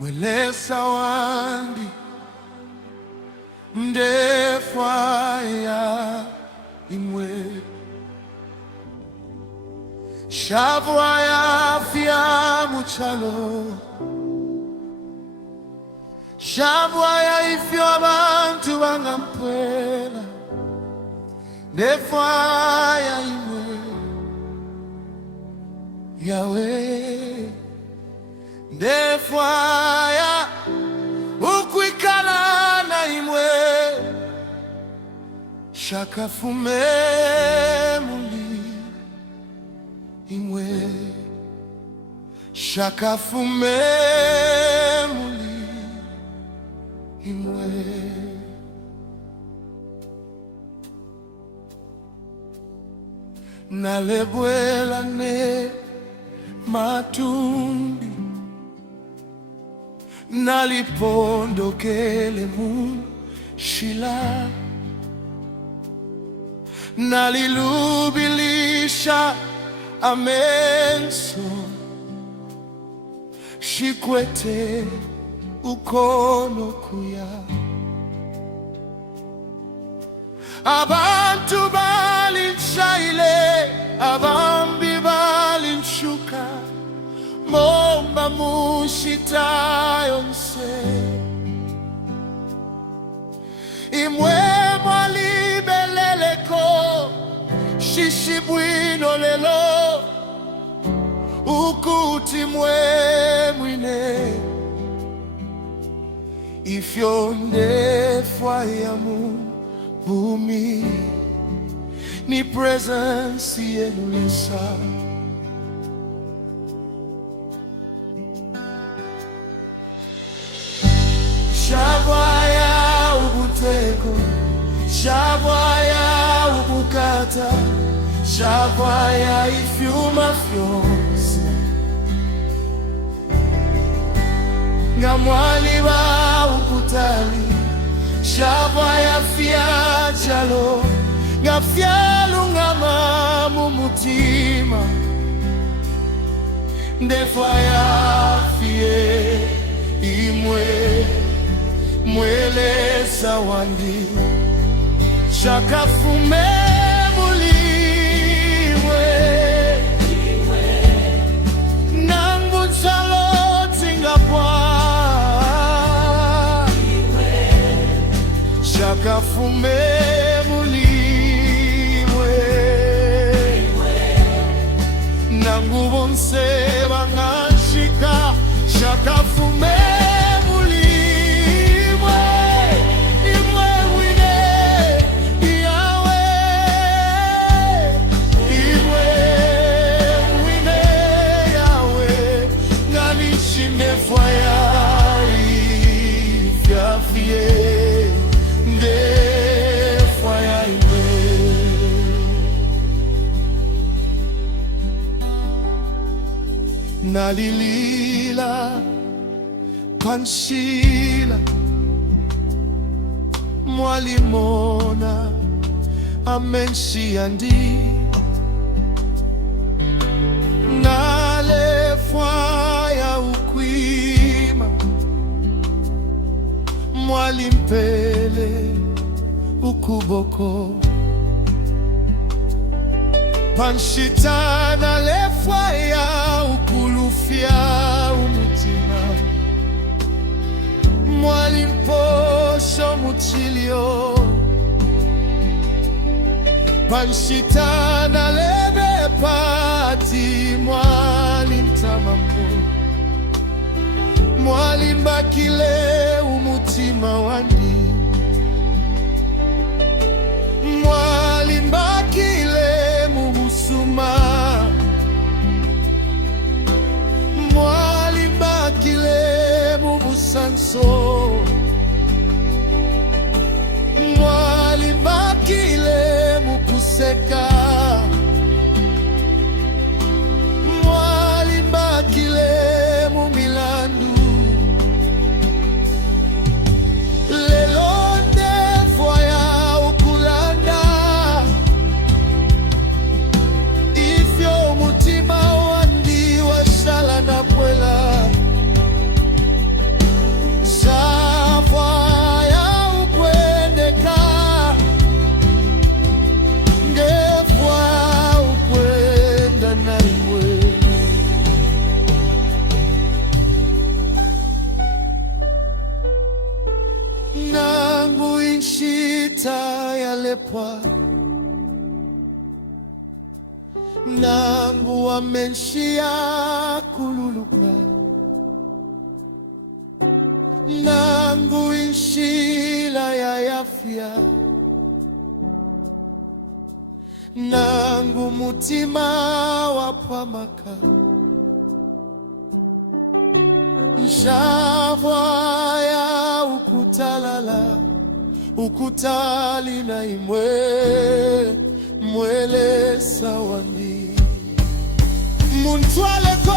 Mwelesa wandi mdefwaya imwe shavwaya fya muchalo shavwaya ifyo abantu bangampwela ndefwaya imwe Yahweh ndefwaya ukwikala na imwe shakafume muli imwe shakafume muli imwe nalebwela ne matumbi nalipondokele mu shila nalilubilisha amenso shikwete ukono kuya abantu balinshayile abambi balinshuka momba mushitayo nse imwe mwalibeleleko shishibwino lelo ukuti mwe mwine ifyo ndefwaya mu bumi ni presence yenu lesa shavwaya ubuteko shavwaya ubukata shavwaya ifyuma fyose ngamwali ba ukutali shavwaya fya chalo ngafyalungama mumutima ndefwaya fye imwe mwelesa wandi shakafume mulimwe nangu nsalo tingapwa shakafume mulimwe nangu bonse bangashika shakafume nalilila panshila mwalimona amenshiyandi nalefwaya ukwima mwalimpele ukuboko panshitana lefwaya ukulufya umutima mwalimposho muchilio panshitana lebe pati mwalimtamambo mwalimbakile umutima wandi mwalimbakile mubusuma mwalimbakile mubusanso mwalimbakile mukuseka mwalimbakile mumilandu walepwa nangu wamenshiya kululuka nangu inshila ya yafya nangu mutima wapwamaka njavwa ya ukutalala ukutalina imwe mwele sawandi muntwaleko